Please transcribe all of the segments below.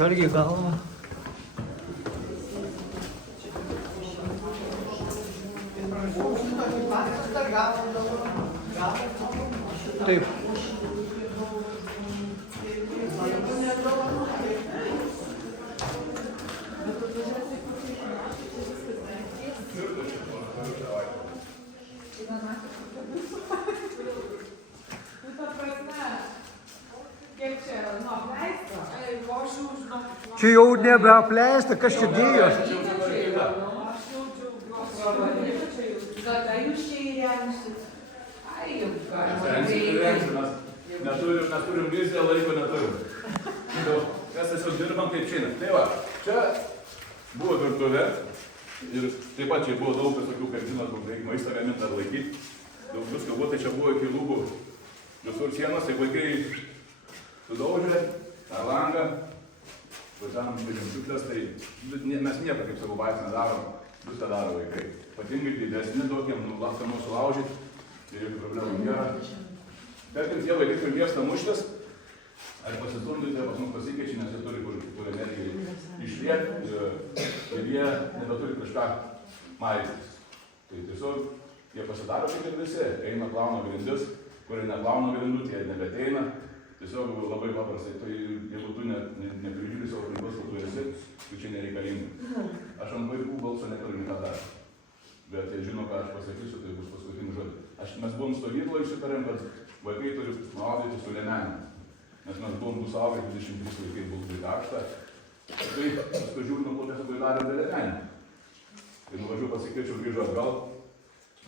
Atsargiai galvą. Taip. Čia jau nebeapleista, kas čia dėjos? Mes turim viziją, laiko neturim. Mes tiesiog dirbam kaip šiandien. Tai va, čia buvo virtuvė ir taip pat čia buvo daug visokių, kaip žinot, daug reikia maistą gamint ar laikyti. Daug visko buvo, tai čia buvo iki lūpų visur sienos, tai vaikai sudaužė tą langą, važiavom išvežėm šiukšles, tai mes nieko, kaip savo baisą nedarom, viską daro vaikai. Ypatingai didesni, daug jiem lakstamo sulaužyti, tai jokių problemų nėra. Tarkim, tie vaikai, kur mėgsta muštis, ar pasiturdyti, pas mus pasikeičia, nes jie turi kur energiją išlieti ir jie nebeturi kažką maistis. Tai tiesiog jie pasidaro kaip ir visi, eina plauna grindis, kurie neplauna grindų, tie nebeteina. Tiesiog labai paprastai, tai jeigu tu neprižiūri savo aplinkos, tu esi, tu čia nereikalinga. Aš ant vaikų balso neturiu niekada. Bet jie žino, ką aš pasakysiu, tai bus paskutinis žodis. Mes buvom stovykloje išsitarėm, kad vaikai turi maudyti su liemenė. Nes mes buvom suaugę 23 vaikai buvo į karštą. Tai mes pažiūrime, kokią sako įdarėm be liemenė. Tai nuvažiuoju pasikeičiau, grįžau atgal.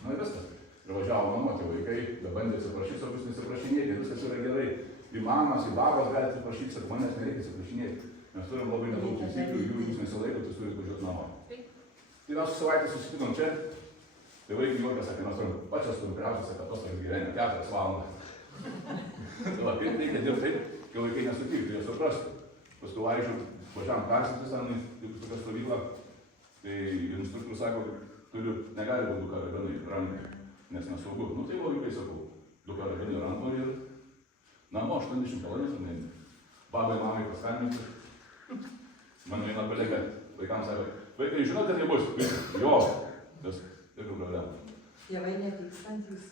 Na ir viskas. Ir važiavo mama, tai vaikai, bandė atsiprašyti, o jūs nesiprašinėti, viskas yra gerai. Į mamas, į babas galite atsiprašyti, sako, manęs nereikia atsiprašinėti. Mes turim labai nedaug taisyklių, jūs nesilaikote, jūs turite važiuoti namo. Tai mes savaitę susitikom čia. Tai vaikai juokas, sakė, mes turim pačias trumpiausias atostogas gyvenime, 4 valandas. Tai va, kaip reikia dirbti taip, kai vaikai nesutiktų, jie suprastų. Paskui važiavom karstytis ten į tokią stovyklą. Tai instruktorius sako, negali būti 2 karabinai rankai, nes nesaugu. Nu tai vaikai sakau, 2 karabinai ranko ir namo 80 km. Babai, mamai paskambinti. Man viena kolegė vaikams sako, vaikai žino, kad jie bus? Jo, vis, jokių problemų. Tėvai nepykstantys.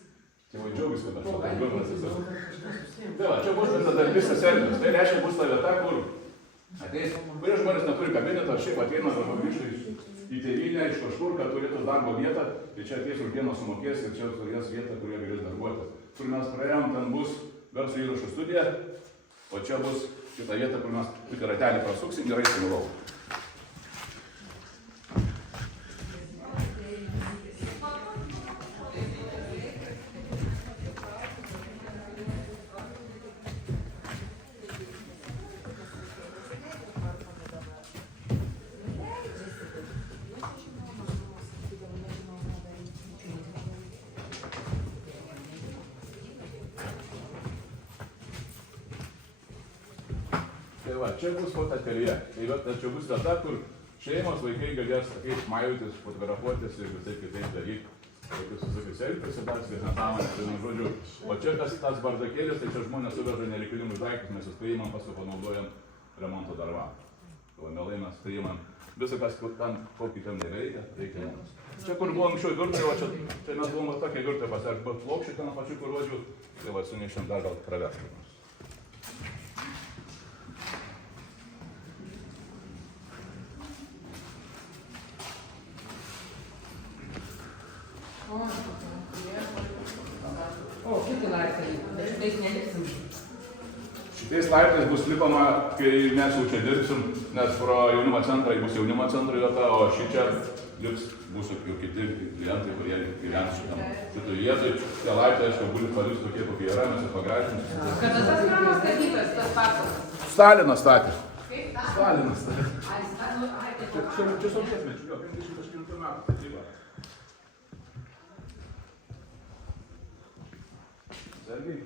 Tėvai džiaugiasi, kad aš labai liūdnas esu. Tai va, čia bus bendradarbystės erdvės. Tai reiškia, bus ta vieta, kur ateis, kurie žmonės neturi kabineto, šiaip ateina arba grįžta į tėvynę, iš kažkur, kad turėtų darbo vietą, tai čia ateis už dieną sumokės ir čia turės vietą, kurie galės darbuotis. Kur mes praėjom, ten bus garso įrašų studija, o čia bus šita vieta, kur mes tik ratelį prasuksim ir eisim į lauką. Tai va, čia bus fotateljė. Tai čia bus vieta, kur šeimos vaikai galės tokiais maivytis, fotografuotis ir visai kitaip daryti. Tokius visokius selfius ir dar nesąmonės, tai žodžiu. O čia tas bardakėlis, tai čia žmonės suveža nereikalingus daiktus, mes juos paimam, paskui panaudojam remonto darbą. Mielai mes paimam visą, kas ten, kokį ten nereikia, reikia mums. Čia kur buvo anksčiau virtuvė, o čia mes buvom tokia virtuvė, aš plokščiai ten pačiu kur rodžiu, tai va sunešėm dar gal pravešti. O, kiti laiptai, bet šitais neliksim. Šitais laiptais bus lipama, kai mes jau čia dirbsim, nes pro jaunimo centrą bus jaunimo centro vieta, o šičia lips bus jau kiti klientai, kurie gyvens šitoj vietoj. Tie laiptai, aišku, guli paliks tokie, kokie yra, mes ir pagražinsim. Kada tas namas statytas, tas pastatas? Stalinas statė. Kaip? Stalinas statė. Čia Čia sovietmečių, jo, 58 metų statyba. Sergiai.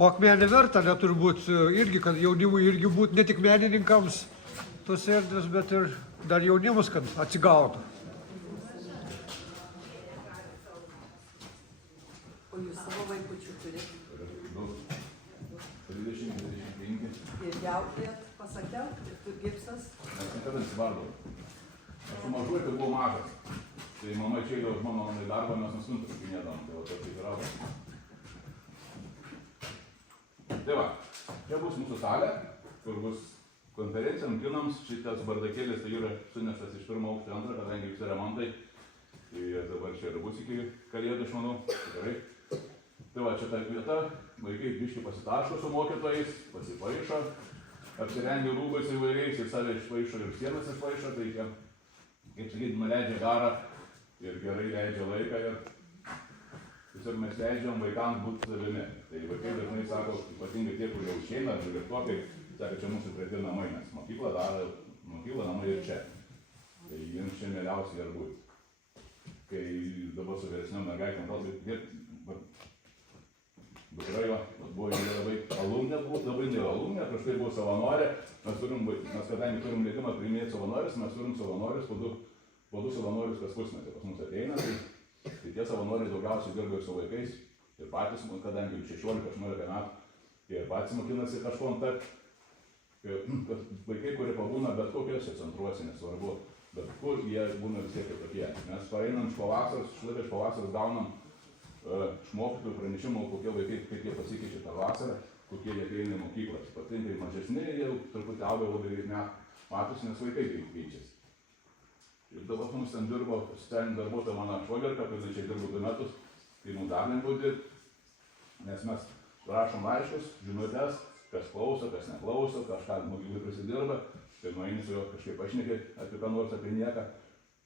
O akmenė verta, net turbūt irgi, kad jaunimui irgi būtų ne tik menininkams tos erdvės, bet ir dar jaunimus, kad atsigautų. O jūs savo vaikučių turite? 30-25. Ir jauklėt, pasakiau, ir tu gipsas. Aš niekada nesivardau. Aš su mažuoju, kai buvau mažas. Tai mama išeidavo iš mano į darbą, mes nustumtų špinėdavom. Tai va, taip ir rado. Tai va, čia bus mūsų salė, kur bus konferencijom, kinams. Šitas bardakėlis tai yra suneštas iš pirmo aukšto antrą, kadangi visi remontai. Tai dabar čia ir bus iki kalėdų, aš manau. Gerai. Tai va, čia ta vieta, vaikai biški pasitaško su mokytojais, pasipaišo, apsirengia rūbais įvairiais ir save išpaišo ir sienas išpaišo, tai čia, kaip sakyti, nuleidžia garą ir gerai leidžia laiką ir tiesiog mes leidžiam vaikams būti savimi. Tai vaikai dažnai sako, ypatingai tie, kurie užeina, ar girtuokai, sako, čia mūsų treti namai, nes mokykla daro, mokykla namai ir čia. Tai jiems čia mieliausia ir būti. Kai dabar su vyresniom mergaitėm, dukra jo buvo labai alumnė, labai ne alumnė, prieš tai buvo savanorė. Mes kadangi turim leidimą priiminėti savanorius, mes turim savanorius, po du savanorius kas pusmetį pas mus ateina. Tai tie savanoriai daugiausiai dirba ir su vaikais, ir patys, kadangi 16-18 metų, ir patys mokinasi kažko ant tarp. Kad vaikai, kurie pabūna bet kokiuose centruose, nesvarbu, bet kur jie būna vis tiek kitokie. Mes paeinam iš pavasaros gaunam iš mokytojų pranešimų, kokie vaikai, kaip jie pasikeičia tą vasarą, kokie jie ateina į mokyklą. Ypatingai mažesni, jie truputį auga labai greit matosi, nes vaikai keičiasi. Ir dabar mums ten dirbo socialinį darbuotoją mano švogerką, kai čia dirbo 2 metus, tai mums dar lengviau dirbti, nes mes rašom laiškus, žinutės, kas klauso, kas neklauso, kažką mokyklai prisidirba, tai nueini su juo kažkaip pašnekė apie ką nors, apie nieką,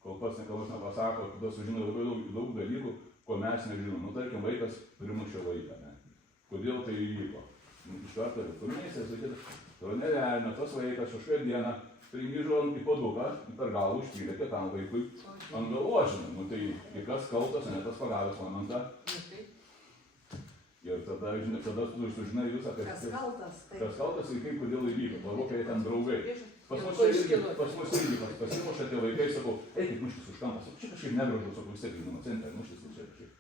kol pats nekalbas nepasako, tada sužino labai daug dalykų, ko mes nežinom. Nu, tarkim, vaikas primušė vaiką, ne? Kodėl tai įvyko? Iš karto komisija sakyti, to nevelnio, tas vaikas kažkokią dieną grįžo į puoduką, per galvą užpylė kitam vaikui ant galvos, žinai. Nu, tai kas kaltas, ne tas pagavęs momentą. Ir tada tu sužinai jūs apie Kas kaltas? kas kaltas vaikai, kodėl įvyko, galvokia jie ten draugai. Pas mus irgi pasimuša tie vaikai, sakau, eikit muštis už kampą, čia kažkaip negražu, sakau, vis tiek žinoma, centre muštis, čia kažkaip.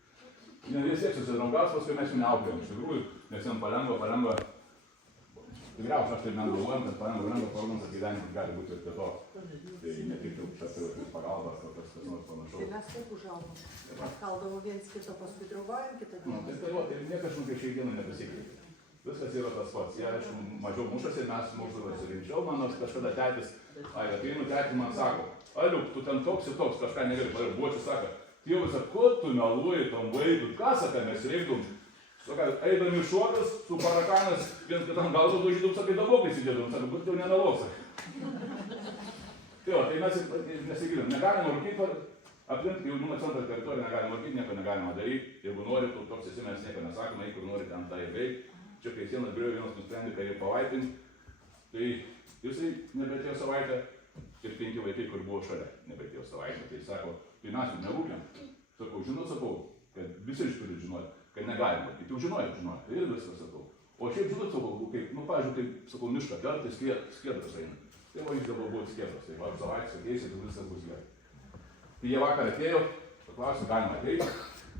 Vis tiek susidraugaus, paskui mes jų neauklėjom, iš tikrųjų, nes jam palengva. Tikriausiai aš taip mes galvojam, kad palengva parodoms gyvenimas gali būti ir kitoks. Tai ne tik čia pagalba, ar kas nors panašaus. Tai mes taip užaugom. Kaldavo viens kito, paskui draugaujam kitą dieną. Tai niekas šunkai šiai dienai nepasikeitė. Viskas yra tas pats. Jie mažiau mušasi, mes mušdavomės rimčiau. Mano kažkada tėtis, ateinu tėtį man sako, Aliuk, tu ten toks ir toks, kažką negali. Buočius sako, tėvas, ko tu meluoji tam vaikui, ką sakai, mes reiktum. Sakai, eidami šuokas, su parakanas, viens kitam galvą daužydom, sakai, dabokai sėdėdom, sakai, bet jau nenalos. Tai mes nesigilim, negalima rūkyti, aplink jaunimo centro teritoriją negalima rūkyti, nieko negalima daryti. Jeigu nori, tu toks esi, mes nieko nesakome, jeigu nori ten tą ir veikti. Čia kai sienas griuvo, vienas nusprendė, kad jie pavaitinti, tai jisai nebetėjo savaitę ir 5 vaikai, kur buvo šalia, nebetėjo savaitę. Tai sako, tai mes jau nerūkiam. Sakau, sakau, kad visi iš turi žinoti, kad negalima. Tai jau žinojo, tai ir viskas sakau. O šiaip žinot, sakau, kaip, pavyzdžiui, kaip, sakau, mišką kartais skiedras eina. Tai va, jis dabar buvo skiedras, tai va, savaitę sakėsi, tai viskas bus gerai. Tai jie vakar atėjo, paklausė, galima ateiti,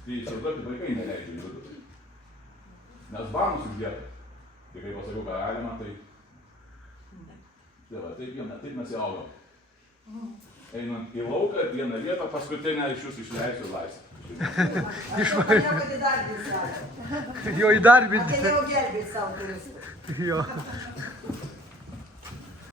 tai įsivaizduokit, vaikai neleidžia į vidų. Nes banus uždėta. Tai kai pasakiau, ką galima, tai... Tai va, taip mes įaugom. Einant į lauką, vieną vietą, paskutinę iš jūsų išleisiu laisvę. Aš maniau, kad įdarbins savo. Jo įdarbinti. Atėjau gelbėti savo turistų. Jo.